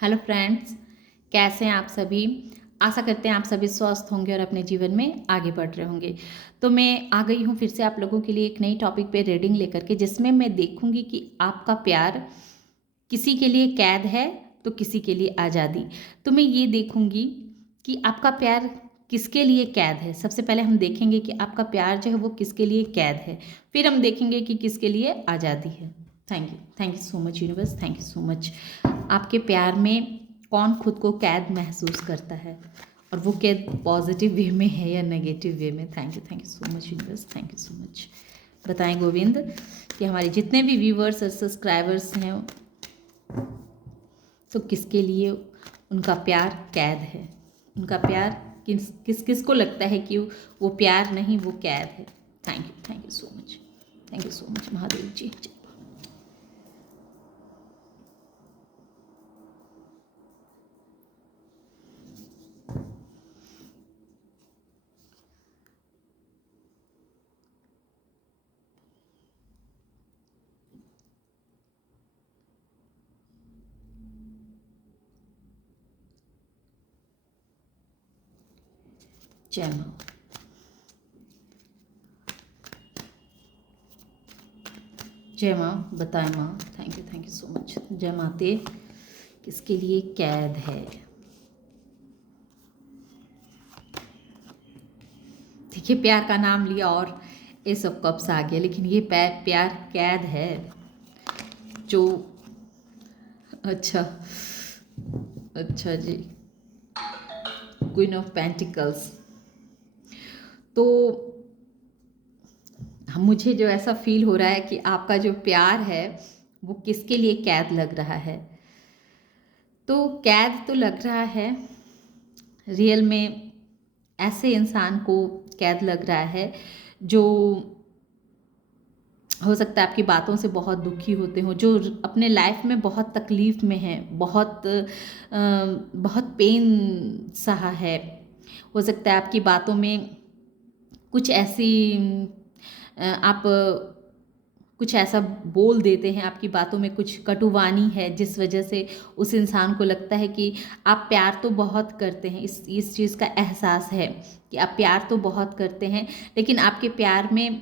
Hello friends, कैसे हैं आप सभी। आशा करते हैं आप सभी स्वस्थ होंगे और अपने जीवन में आगे बढ़ रहे होंगे। तो मैं आ गई हूँ फिर से आप लोगों के लिए एक नई टॉपिक पे रीडिंग लेकर के, जिसमें मैं देखूंगी कि आपका प्यार किसी के लिए कैद है तो किसी के लिए आज़ादी। तो मैं ये देखूंगी कि आपका प्यार किसके लिए कैद है। सबसे पहले हम देखेंगे कि आपका प्यार जो है वो किसके लिए कैद है, फिर हम देखेंगे कि किसके लिए आज़ादी है। Thank you so much universe, thank you so much. आपके प्यार में कौन खुद को कैद महसूस करता है, और वो कैद पॉजिटिव वे में है या नेगेटिव वे में। Thank you so much universe, thank you so much. बताएं गोविंद कि हमारे जितने भी व्यूवर्स और सब्सक्राइबर्स हैं, तो किसके लिए उनका प्यार कैद है। उनका प्यार किस किस किस को लगता है कि वो प्यार नहीं, वो कैद है। Thank you so much, thank you so much Mahadev ji. जय माँ। जय माँ, बताएं माँ। Thank you so much. जय माते। किसके लिए कैद है। देखिए, प्यार का नाम लिया और ये सब कब से आ गया, लेकिन ये प्यार कैद है जो। अच्छा, अच्छा जी। Queen of pentacles. तो मुझे जो ऐसा फील हो रहा है कि आपका जो प्यार है वो किसके लिए कैद लग रहा है। तो कैद तो लग रहा है रियल में ऐसे इंसान को कैद लग रहा है जो हो सकता है आपकी बातों से बहुत दुखी होते हो, जो अपने लाइफ में बहुत तकलीफ़ में है, बहुत पेन सहा है। हो सकता है आपकी बातों में कुछ ऐसी आप कुछ ऐसा बोल देते हैं, आपकी बातों में कुछ कटुवानी है, जिस वजह से उस इंसान को लगता है कि आप प्यार तो बहुत करते हैं। इस चीज़ का एहसास है कि आप प्यार तो बहुत करते हैं, लेकिन आपके प्यार में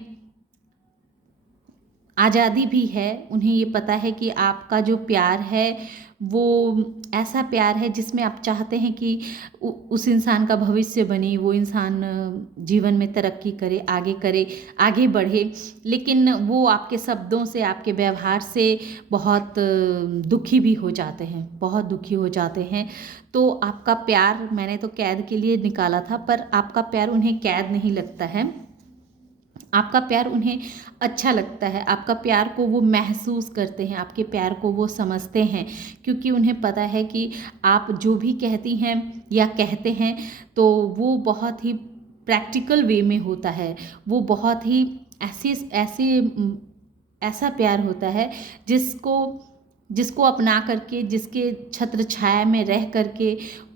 आज़ादी भी है। उन्हें ये पता है कि आपका जो प्यार है वो ऐसा प्यार है जिसमें आप चाहते हैं कि उस इंसान का भविष्य बने, वो इंसान जीवन में तरक्की करे, आगे बढ़े। लेकिन वो आपके शब्दों से, आपके व्यवहार से बहुत दुखी भी हो जाते हैं, बहुत दुखी हो जाते हैं। तो आपका प्यार मैंने तो कैद के लिए निकाला था, पर आपका प्यार उन्हें कैद नहीं लगता है। आपका प्यार उन्हें अच्छा लगता है, आपका प्यार को वो महसूस करते हैं, आपके प्यार को वो समझते हैं, क्योंकि उन्हें पता है कि आप जो भी कहती हैं या कहते हैं तो वो बहुत ही प्रैक्टिकल वे में होता है। वो बहुत ही ऐसी ऐसी ऐसा प्यार होता है जिसको जिसको अपना करके, जिसके छत्र छाया में रह करके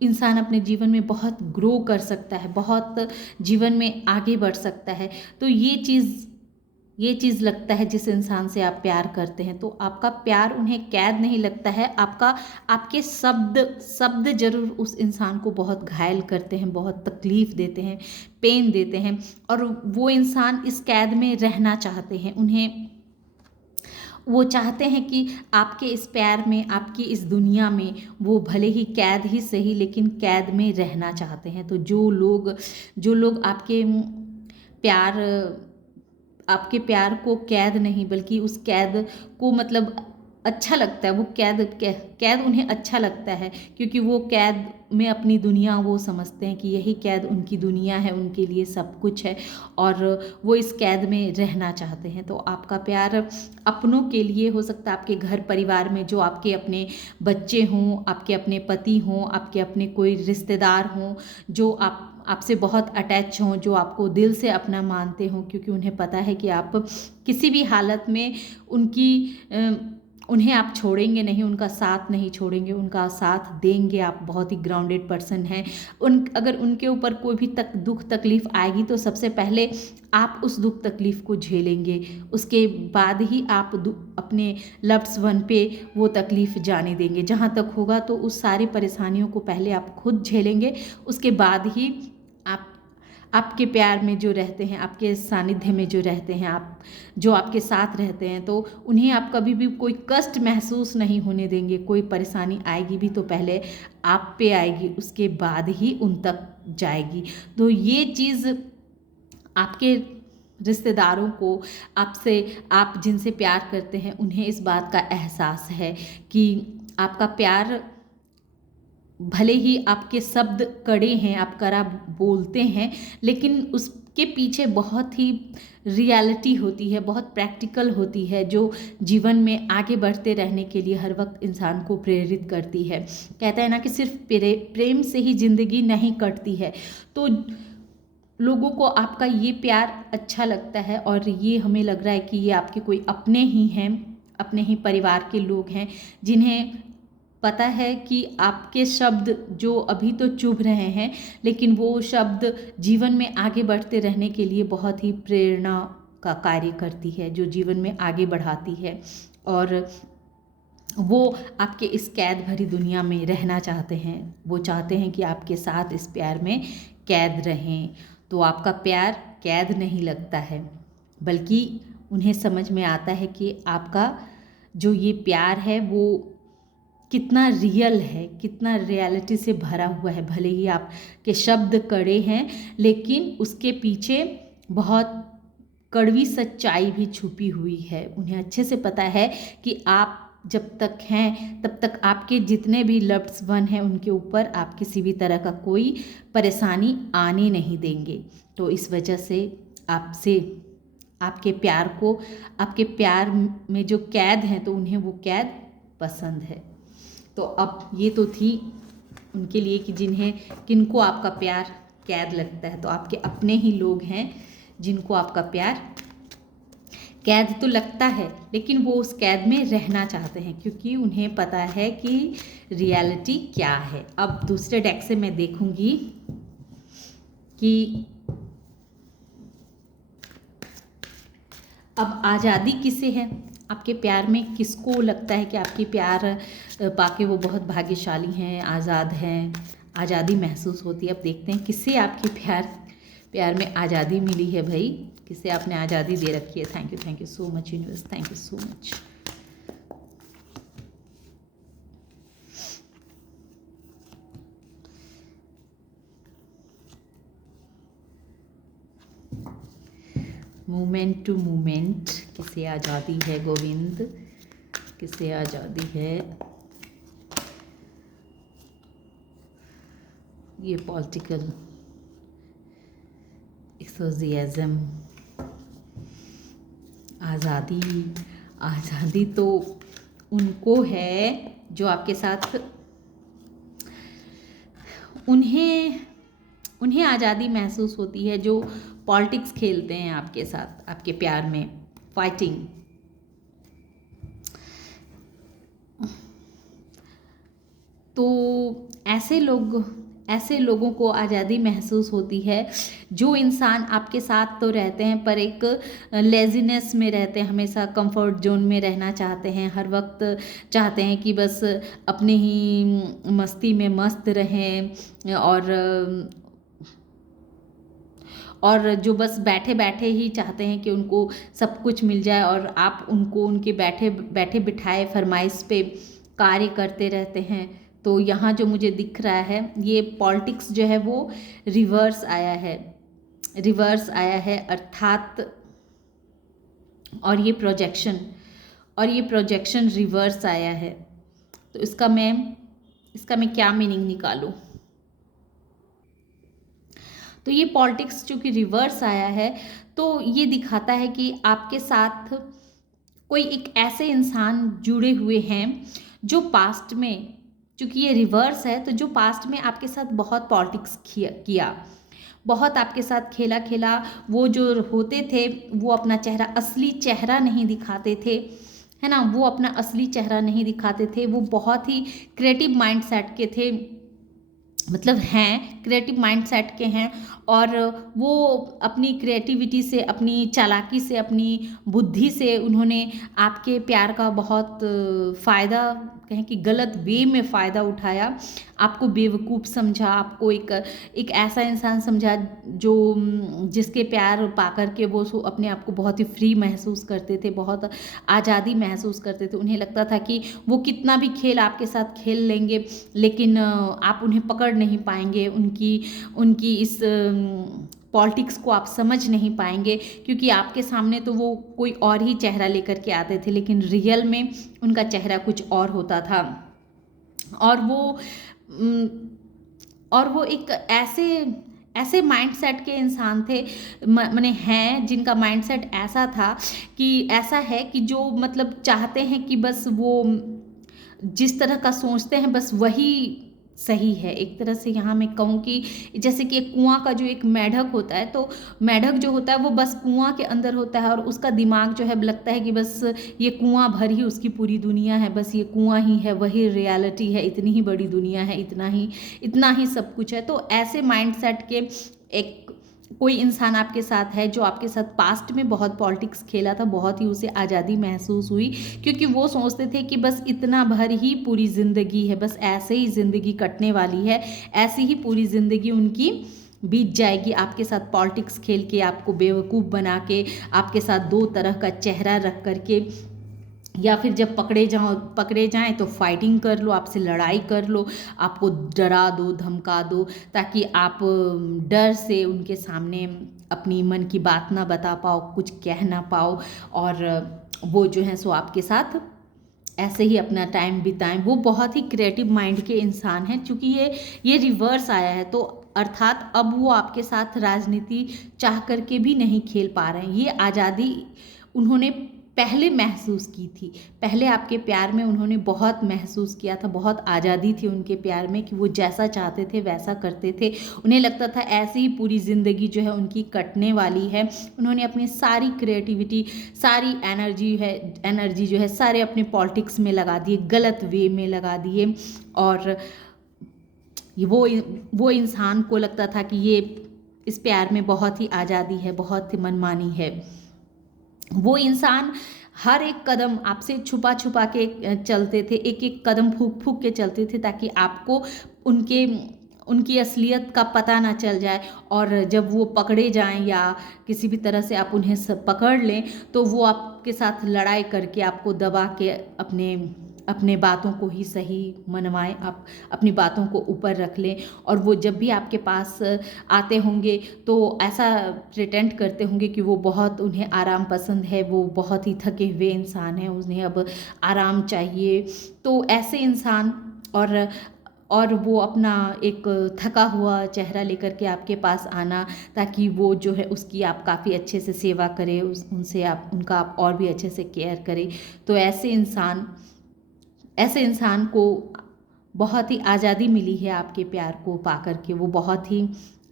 इंसान अपने जीवन में बहुत ग्रो कर सकता है, बहुत जीवन में आगे बढ़ सकता है। तो ये चीज़ लगता है जिस इंसान से आप प्यार करते हैं। तो आपका प्यार उन्हें कैद नहीं लगता है। आपके शब्द जरूर उस इंसान को बहुत घायल करते हैं, बहुत तकलीफ़ देते हैं, पेन देते हैं, और वो इंसान इस कैद में रहना चाहते हैं। वो चाहते हैं कि आपके इस प्यार में, आपकी इस दुनिया में वो भले ही कैद ही सही, लेकिन कैद में रहना चाहते हैं। तो जो लोग प्यार आपके प्यार को कैद नहीं, बल्कि उस कैद को मतलब अच्छा लगता है, वो कैद उन्हें अच्छा लगता है, क्योंकि वो कैद में अपनी दुनिया वो समझते हैं कि यही कैद उनकी दुनिया है, उनके लिए सब कुछ है, और वो इस कैद में रहना चाहते हैं। तो आपका प्यार अपनों के लिए हो सकता है, आपके घर परिवार में जो आपके अपने बच्चे हों, आपके अपने पति हों, आपके अपने कोई रिश्तेदार हों, जो आपसे बहुत अटैच हों, जो आपको दिल से अपना मानते हों, क्योंकि उन्हें पता है कि आप किसी भी हालत में उन्हें आप छोड़ेंगे नहीं, उनका साथ नहीं छोड़ेंगे, उनका साथ देंगे। आप बहुत ही ग्राउंडेड पर्सन हैं। अगर उनके ऊपर कोई भी दुख तकलीफ़ आएगी तो सबसे पहले आप उस दुख तकलीफ़ को झेलेंगे, उसके बाद ही आप अपने लव्ड वन पे वो तकलीफ़ जाने देंगे। जहाँ तक होगा तो उस सारी परेशानियों को पहले आप खुद झेलेंगे, उसके बाद ही आप आपके प्यार में जो रहते हैं, आपके सानिध्य में जो रहते हैं, आप जो आपके साथ रहते हैं, तो उन्हें आप कभी भी कोई कष्ट महसूस नहीं होने देंगे। कोई परेशानी आएगी भी तो पहले आप पे आएगी, उसके बाद ही उन तक जाएगी। तो ये चीज़ आपके रिश्तेदारों को, आप जिनसे प्यार करते हैं, उन्हें इस बात का एहसास है कि आपका प्यार, भले ही आपके शब्द कड़े हैं, आप कड़ा बोलते हैं, लेकिन उसके पीछे बहुत ही रियलिटी होती है, बहुत प्रैक्टिकल होती है, जो जीवन में आगे बढ़ते रहने के लिए हर वक्त इंसान को प्रेरित करती है। कहता है ना कि सिर्फ प्रेम से ही ज़िंदगी नहीं कटती है। तो लोगों को आपका ये प्यार अच्छा लगता है और ये हमें लग रहा है कि ये आपके कोई अपने ही हैं, अपने ही परिवार के लोग हैं, जिन्हें पता है कि आपके शब्द जो अभी तो चुभ रहे हैं, लेकिन वो शब्द जीवन में आगे बढ़ते रहने के लिए बहुत ही प्रेरणा का कार्य करती है, जो जीवन में आगे बढ़ाती है। और वो आपके इस कैद भरी दुनिया में रहना चाहते हैं, वो चाहते हैं कि आपके साथ इस प्यार में कैद रहें। तो आपका प्यार कैद नहीं लगता है, बल्कि उन्हें समझ में आता है कि आपका जो ये प्यार है वो कितना रियल है, कितना रियलिटी से भरा हुआ है। भले ही आपके शब्द कड़े हैं, लेकिन उसके पीछे बहुत कड़वी सच्चाई भी छुपी हुई है। उन्हें अच्छे से पता है कि आप जब तक हैं तब तक आपके जितने भी लव्ड वन हैं उनके ऊपर आप किसी भी तरह का कोई परेशानी आने नहीं देंगे। तो इस वजह से आपसे, आपके प्यार में जो कैद हैं, तो उन्हें वो कैद पसंद है। तो अब ये तो थी उनके लिए कि किनको आपका प्यार कैद लगता है। तो आपके अपने ही लोग हैं जिनको आपका प्यार कैद तो लगता है, लेकिन वो उस कैद में रहना चाहते हैं, क्योंकि उन्हें पता है कि रियलिटी क्या है। अब दूसरे डेक से मैं देखूंगी कि अब आज़ादी किसे है, आपके प्यार में किसको लगता है कि आपकी प्यार पाके वो बहुत भाग्यशाली हैं, आज़ाद हैं, आज़ादी महसूस होती है। अब देखते हैं किससे आपके प्यार में आज़ादी मिली है भाई, किसे आपने आज़ादी दे रखी है। Thank you so much universe, thank you so much. Moment to moment किसे आज़ादी है गोविंद, किसे आज़ादी है। ये पॉलिटिकल एंथुसियाज्म, आज़ादी तो उनको है जो आपके साथ, उन्हें आज़ादी महसूस होती है जो पॉलिटिक्स खेलते हैं आपके साथ, आपके प्यार में फाइटिंग। तो ऐसे लोगों को आज़ादी महसूस होती है जो इंसान आपके साथ तो रहते हैं पर एक लेज़ीनेस में रहते हैं, हमेशा कंफर्ट जोन में रहना चाहते हैं, हर वक्त चाहते हैं कि बस अपने ही मस्ती में मस्त रहें, और जो बस बैठे बैठे ही चाहते हैं कि उनको सब कुछ मिल जाए और आप उनको उनके बैठे बिठाए फरमाइश पे कार्य करते रहते हैं। तो यहाँ जो मुझे दिख रहा है, ये पॉलिटिक्स जो है वो रिवर्स आया है अर्थात, और ये प्रोजेक्शन रिवर्स आया है। तो इसका मैं क्या मीनिंग निकालूं। तो ये पॉलिटिक्स चूँकि रिवर्स आया है, तो ये दिखाता है कि आपके साथ कोई एक ऐसे इंसान जुड़े हुए हैं जो पास्ट में, चूँकि ये रिवर्स है, तो जो पास्ट में आपके साथ बहुत पॉलिटिक्स किया, बहुत आपके साथ खेला, वो जो होते थे वो अपना असली चेहरा नहीं दिखाते थे, है ना, वो अपना असली चेहरा नहीं दिखाते थे। वो बहुत ही क्रिएटिव माइंडसेट के थे, मतलब हैं, क्रिएटिव माइंडसेट के हैं। और वो अपनी क्रिएटिविटी से, अपनी चालाकी से, अपनी बुद्धि से उन्होंने आपके प्यार का बहुत फ़ायदा, कहें कि गलत वे में फ़ायदा उठाया। आपको बेवकूफ़ समझा, आपको एक ऐसा इंसान समझा जो जिसके प्यार पा कर के वो अपने आप को बहुत ही फ्री महसूस करते थे, बहुत आज़ादी महसूस करते थे। उन्हें लगता था कि वो कितना भी खेल आपके साथ खेल लेंगे, लेकिन आप उन्हें पकड़ नहीं पाएंगे, उनकी उनकी इस पॉलिटिक्स को आप समझ नहीं पाएंगे, क्योंकि आपके सामने तो वो कोई और ही चेहरा लेकर के आते थे, लेकिन रियल में उनका चेहरा कुछ और होता था। और वो उम, और वो एक ऐसे ऐसे माइंडसेट के इंसान थे, माने हैं, जिनका माइंडसेट ऐसा था कि ऐसा है कि जो मतलब चाहते हैं कि बस वो जिस तरह का सोचते हैं बस वही सही है। एक तरह से यहाँ मैं कहूँ कि जैसे कि एक कुआं का जो एक मेढक होता है, तो मेढक जो होता है वो बस कुआं के अंदर होता है, और उसका दिमाग जो है लगता है कि बस ये कुआं भर ही उसकी पूरी दुनिया है, बस ये कुआं ही है, वही रियलिटी है, इतनी ही बड़ी दुनिया है, इतना ही सब कुछ है। तो ऐसे माइंडसेट के एक कोई इंसान आपके साथ है जो आपके साथ पास्ट में बहुत पॉलिटिक्स खेला था, बहुत ही उसे आज़ादी महसूस हुई, क्योंकि वो सोचते थे कि बस इतना भर ही पूरी ज़िंदगी है, बस ऐसे ही ज़िंदगी कटने वाली है, ऐसी ही पूरी ज़िंदगी उनकी बीत जाएगी आपके साथ पॉलिटिक्स खेल के, आपको बेवकूफ़ बना के, आपके साथ दो तरह का चेहरा रख करके, या फिर जब पकड़े जाएं तो फाइटिंग कर लो, आपसे लड़ाई कर लो, आपको डरा दो, धमका दो, ताकि आप डर से उनके सामने अपनी मन की बात ना बता पाओ, कुछ कह ना पाओ, और वो जो है सो आपके साथ ऐसे ही अपना टाइम बिताएं। वो बहुत ही क्रिएटिव माइंड के इंसान हैं। चूँकि ये रिवर्स आया है, तो अर्थात अब वो आपके साथ राजनीति चाह करके भी नहीं खेल पा रहे हैं। ये आज़ादी उन्होंने पहले महसूस की थी, पहले आपके प्यार में उन्होंने बहुत महसूस किया था, बहुत आज़ादी थी उनके प्यार में कि वो जैसा चाहते थे वैसा करते थे। उन्हें लगता था ऐसे ही पूरी ज़िंदगी जो है उनकी कटने वाली है। उन्होंने अपनी सारी क्रिएटिविटी, सारी एनर्जी जो है सारे अपने पॉलिटिक्स में लगा दिए, गलत वे में लगा दिए। और वो इंसान को लगता था कि ये इस प्यार में बहुत ही आज़ादी है, बहुत ही मनमानी है। वो इंसान हर एक कदम आपसे छुपा छुपा के चलते थे, एक एक कदम फूक फूक के चलते थे, ताकि आपको उनकी असलियत का पता ना चल जाए। और जब वो पकड़े जाएं या किसी भी तरह से आप उन्हें पकड़ लें, तो वो आपके साथ लड़ाई करके आपको दबा के अपने बातों को ही सही मनवाएं, आप अपनी बातों को ऊपर रख लें। और वो जब भी आपके पास आते होंगे तो ऐसा प्रिटेंड करते होंगे कि वो बहुत, उन्हें आराम पसंद है, वो बहुत ही थके हुए इंसान हैं, उन्हें अब आराम चाहिए। तो ऐसे इंसान, और वो अपना एक थका हुआ चेहरा लेकर के आपके पास आना, ताकि वो जो है उसकी आप काफ़ी अच्छे से सेवा करें, उनसे आप उनका आप और भी अच्छे से केयर करें। तो ऐसे इंसान को बहुत ही आज़ादी मिली है आपके प्यार को पा कर के। वो बहुत ही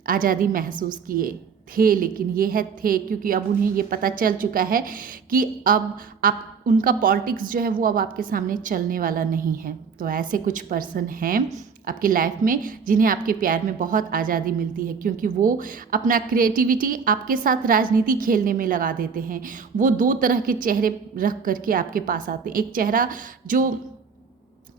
आज़ादी महसूस किए थे, लेकिन ये है थे क्योंकि अब उन्हें ये पता चल चुका है कि अब आप उनका पॉलिटिक्स जो है वो अब आपके सामने चलने वाला नहीं है। तो ऐसे कुछ पर्सन हैं आपकी लाइफ में जिन्हें आपके प्यार में बहुत आज़ादी मिलती है, क्योंकि वो अपना क्रिएटिविटी आपके साथ राजनीति खेलने में लगा देते हैं। वो दो तरह के चेहरे रख करके आपके पास आते हैं। एक चेहरा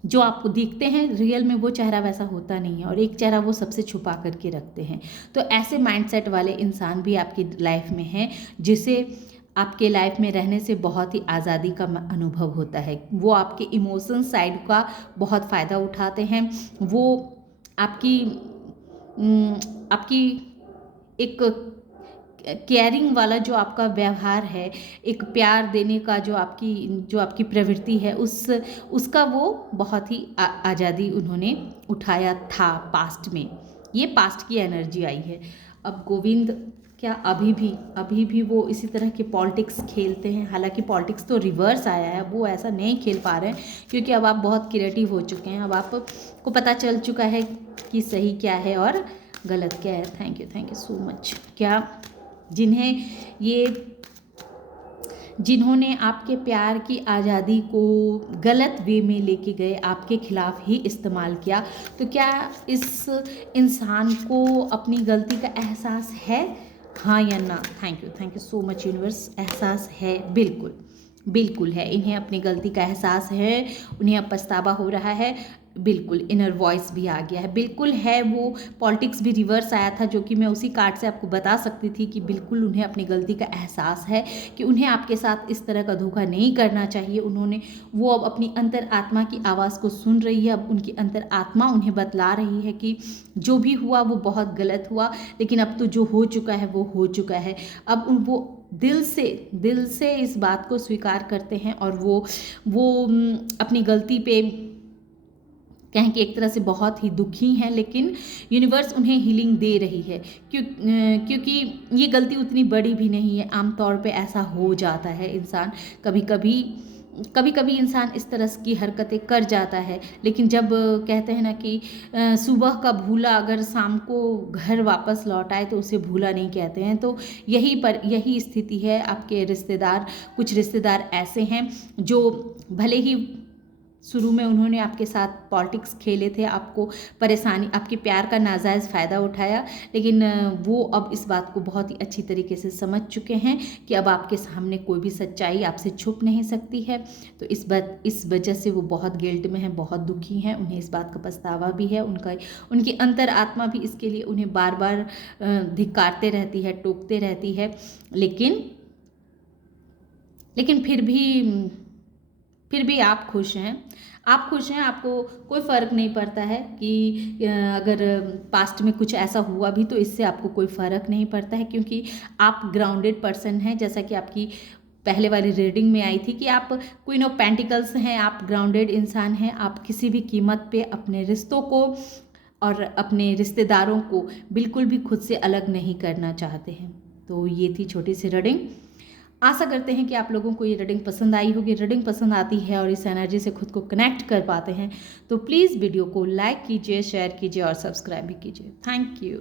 जो आपको दिखते हैं, रियल में वो चेहरा वैसा होता नहीं है, और एक चेहरा वो सबसे छुपा करके रखते हैं। तो ऐसे माइंडसेट वाले इंसान भी आपकी लाइफ में हैं, जिसे आपके लाइफ में रहने से बहुत ही आज़ादी का अनुभव होता है। वो आपके इमोशन साइड का बहुत फ़ायदा उठाते हैं। वो आपकी आपकी एक केयरिंग वाला जो आपका व्यवहार है, एक प्यार देने का जो आपकी प्रवृत्ति है, उसका वो बहुत ही आज़ादी उन्होंने उठाया था पास्ट में। ये पास्ट की एनर्जी आई है। अब गोविंद क्या अभी भी वो इसी तरह के पॉलिटिक्स खेलते हैं। हालांकि पॉलिटिक्स तो रिवर्स आया है, वो ऐसा नहीं खेल पा रहे हैं, क्योंकि अब आप बहुत क्रिएटिव हो चुके हैं। अब आपको पता चल चुका है कि सही क्या है और गलत क्या है। Thank you so much. क्या जिन्हें जिन्होंने आपके प्यार की आज़ादी को गलत वे में लेके गए, आपके खिलाफ ही इस्तेमाल किया, तो क्या इस इंसान को अपनी गलती का एहसास है? हाँ या ना? Thank you so much universe. एहसास है, बिल्कुल बिल्कुल है। इन्हें अपनी गलती का एहसास है, उन्हें अब पछतावा हो रहा है, बिल्कुल इनर वॉइस भी आ गया है, बिल्कुल है। वो पॉलिटिक्स भी रिवर्स आया था, जो कि मैं उसी कार्ड से आपको बता सकती थी कि बिल्कुल उन्हें अपनी गलती का एहसास है कि उन्हें आपके साथ इस तरह का धोखा नहीं करना चाहिए। वो अब अपनी अंतर आत्मा की आवाज़ को सुन रही है। अब उनकी अंतर आत्मा उन्हें बतला रही है कि जो भी हुआ वो बहुत गलत हुआ, लेकिन अब तो जो हो चुका है वो हो चुका है। अब वो दिल से इस बात को स्वीकार करते हैं, और वो अपनी गलती पे कहें कि एक तरह से बहुत ही दुखी हैं, लेकिन यूनिवर्स उन्हें हीलिंग दे रही है, क्योंकि ये गलती उतनी बड़ी भी नहीं है। आमतौर पे ऐसा हो जाता है, इंसान कभी कभी इंसान इस तरह की हरकतें कर जाता है, लेकिन जब कहते हैं ना कि सुबह का भूला अगर शाम को घर वापस लौट आए तो उसे भूला नहीं कहते हैं। तो यही स्थिति है। आपके कुछ रिश्तेदार ऐसे हैं जो भले ही शुरू में उन्होंने आपके साथ पॉलिटिक्स खेले थे, आपके प्यार का नाजायज़ फ़ायदा उठाया, लेकिन वो अब इस बात को बहुत ही अच्छी तरीके से समझ चुके हैं कि अब आपके सामने कोई भी सच्चाई आपसे छुप नहीं सकती है। तो इस वजह से वो बहुत गिल्ट में हैं, बहुत दुखी हैं। उन्हें इस बात का पछतावा भी है। उनकी अंतर आत्मा भी इसके लिए उन्हें बार बार धिक्कारते रहती है, टोकते रहती है, लेकिन फिर भी आप खुश हैं। आपको कोई फ़र्क नहीं पड़ता है कि अगर पास्ट में कुछ ऐसा हुआ भी तो इससे आपको कोई फ़र्क नहीं पड़ता है, क्योंकि आप ग्राउंडेड पर्सन हैं। जैसा कि आपकी पहले वाली रीडिंग में आई थी कि आप क्वीन ऑफ पेंटिकल्स हैं, आप ग्राउंडेड इंसान हैं। आप किसी भी कीमत पे अपने रिश्तों को और अपने रिश्तेदारों को बिल्कुल भी खुद से अलग नहीं करना चाहते हैं। तो ये थी छोटी सी रीडिंग। आशा करते हैं कि आप लोगों को ये रीडिंग पसंद आई होगी। रीडिंग पसंद आती है और इस एनर्जी से खुद को कनेक्ट कर पाते हैं तो प्लीज़ वीडियो को लाइक कीजिए, शेयर कीजिए और सब्सक्राइब भी कीजिए। Thank you.